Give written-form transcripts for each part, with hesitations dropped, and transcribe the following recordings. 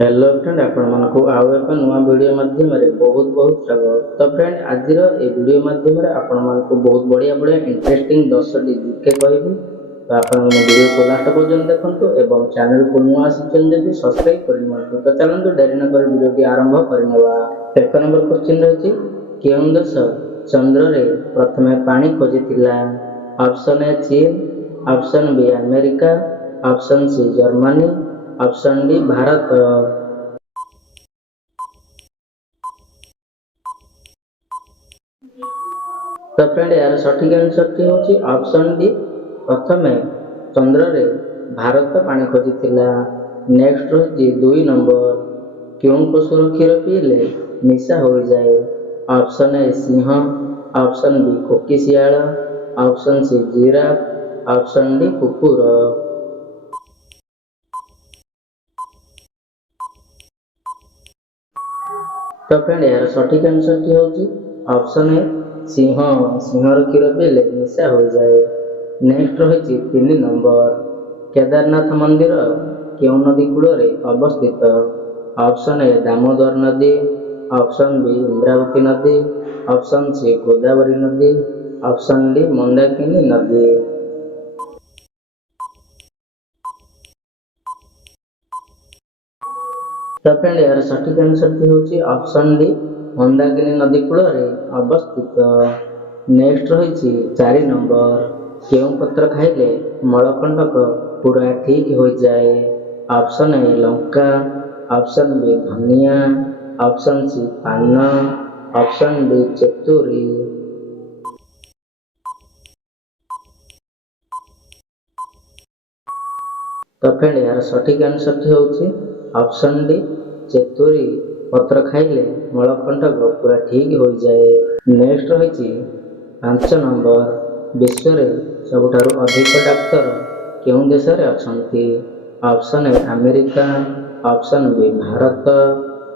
Hello friend आपको आउ एक नुआ वीडियो माध्यम बहुत बहुत स्वागत। तो फ्रेंड आज ए वीडियो माध्यम आपको बहुत बढ़िया बढ़िया इंटरेस्टिंग 10टी जीके कहबी। तो आप वीडियो को लास्ट पर्यटन देखो और चैनल को नुआ आसी सब्सक्राइब कर। तो चलते डेरी न कर वीडियो आरंभ करनेबा। एक नंबर क्वेश्चन रही क्यों देश चंद्र रे प्रथम पानी खोजी। ऑप्शन ए चीन, option B America, option C Germany, option D Bharat. तो फ्रेंड यार सठिक आंसर टी होची ऑप्शन डी प्रथम चंद्र रे भारत पानी खोजी। नेक्स्ट रही 2 नंबर क्यों पशुर क्षीर पीले निशा हो जाए। ऑप्शन ए सिंह, ऑप्शन बी कोकिशियाल, option C giraffe, option D कुकुर। तो फ्रेंड यार सठिक आंसर टी होची ऑप्शन ए सिंह। सिंहर क्षीर पीले निशा हो जाए। नेक्स्ट रही 3 नंबर केदारनाथ मंदिर क्यों नदी कूल अवस्थित। ऑप्शन ए दामोदर नदी, ऑप्शन बी इंद्रावती नदी, ऑप्शन सी गोदावरी नदी, ऑप्शन डी मंदाकिनी नदी। तो फ्रेंड यार सठिक आंसर टी होची ऑप्शन डी मंदाकिनी नदी कूल अवस्थित। नेक्स्ट रही 4 नंबर क्यों पत्र खाइले मलकंटक पूरा ठीक हो जाए। ऑप्शन ए लंका, ऑप्शन बी धनिया, ऑप्शन सी पान, ऑप्शन डी चतुरी। तो फ्रेंड यार सठिक आंसर टी होची ऑप्शन डी चतुरी पत्र खाइले मलकंटक पूरा ठीक हो जाए। नेक्स्ट रही 5 नंबर विश्व रे सबुठारु अधिक डाक्तर क्यों देश रे अछंती। Option A America, option B Bharat,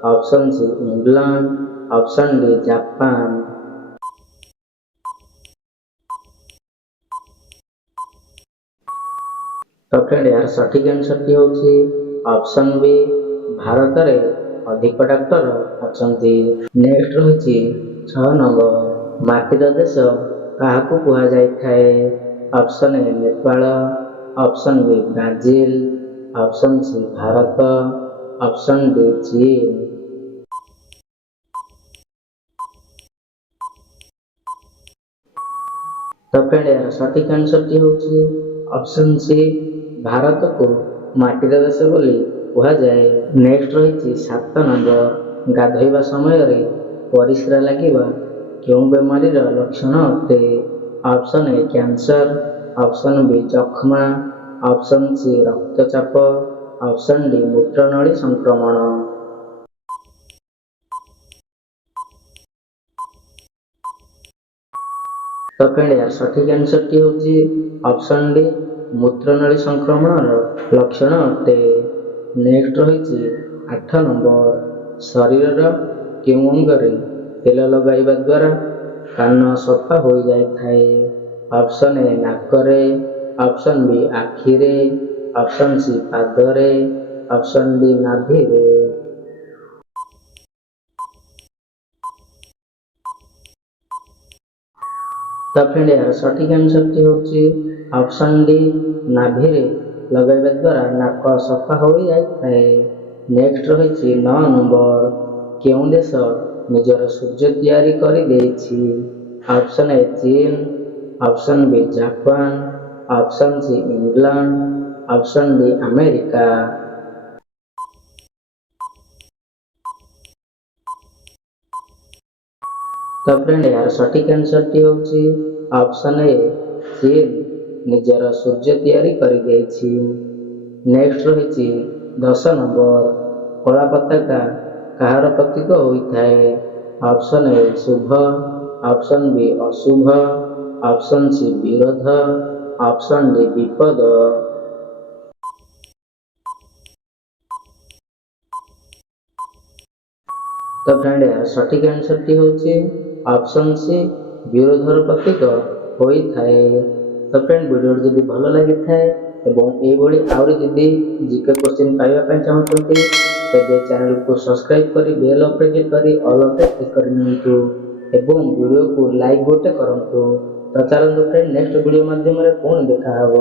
option C England, option D Japan. तो फ्रेंड यार सठिक आंसर टी होची ऑप्शन बी भारत रे अधिक डाक्तर अछंती। नेक्स्ट रही 6 नंबर माटीर देश काहाकू कुहा जाय थाए। Option A Nepal, option B Brazil, option C Bharat, option D चीन। तो फ्रेंड यार सठिक आंसर टी होची ऑप्शन सी भारत को माटीर देश बोली कुहा जाए। नेक्स्ट रही 7 नंबर गाधोइबा समय रे परिस्रा लागिबा क्यों बेमारीर लक्षण अटे। Option A cancer, option B जख्मा, ऑप्शन सी रक्तचाप, ऑप्शन डी मूत्रनली संक्रमण। तो फ्रेंड यार सठिक आंसर टी होची ऑप्शन डी मूत्रनली संक्रमण लक्षण अटे। नेक्स्ट रही 8 नंबर शरीर क्यों अंगरे तेल लगाइबा द्वारा कान सफा हो जाए थाए। ऑप्शन ए नाकरे, ऑप्शन बी आखिरे, ऑप्शन सी पादरे, ऑप्शन डी नाभिरे। तो फ्रेंड यार सठिक आंसर टी होची ऑप्शन डी नाभिरे लगाइबा द्वारा नाक सफा हो जाए थाए। नेक्स्ट रही 9 नंबर क्यों देश निजर सूर्य तैयारी करि देछि। ऑप्शन ए चीन, option B Japan, option C England, option D America. तो फ्रेंड यार सठिक आंसर टी होची ऑप्शन ए चीन निजर सूर्य तैयारी करि देछि। नेक्स्ट रही 10 नंबर कला पताका कहार प्रतीक होइथाए। ऑप्शन ए शुभ, ऑप्शन बी अशुभ, ऑप्शन सी विरोध, ऑप्शन डी विपद। तो फ्रेंड यार सठिक आंसर टी होची ऑप्शन सी विरोधर प्रतीक होइथाए। तो फ्रेंड वीडियो जदि भल लगी थाए एवं एभली आउरी जदि जीके क्वेश्चन पाइबा चाहते ତେବେ ଚ୍ୟାନେଲକୁ ସବସ୍କ୍ରାଇବ୍ କରି ବେଲ୍ ଉପରେ କ୍ଲିକ୍ କରି ଅଲ୍ ଉପରେ କ୍ଲିକ୍ କରି ନିଅନ୍ତୁ ଏବଂ ଭିଡ଼ିଓକୁ ଲାଇକ୍ ଗୋଟେ କରନ୍ତୁ। ତ ଚାଲନ୍ତୁ ଫ୍ରେଣ୍ଡ ନେକ୍ସଟ ଭିଡ଼ିଓ ମାଧ୍ୟମରେ ପୁଣି ଦେଖା ହେବ।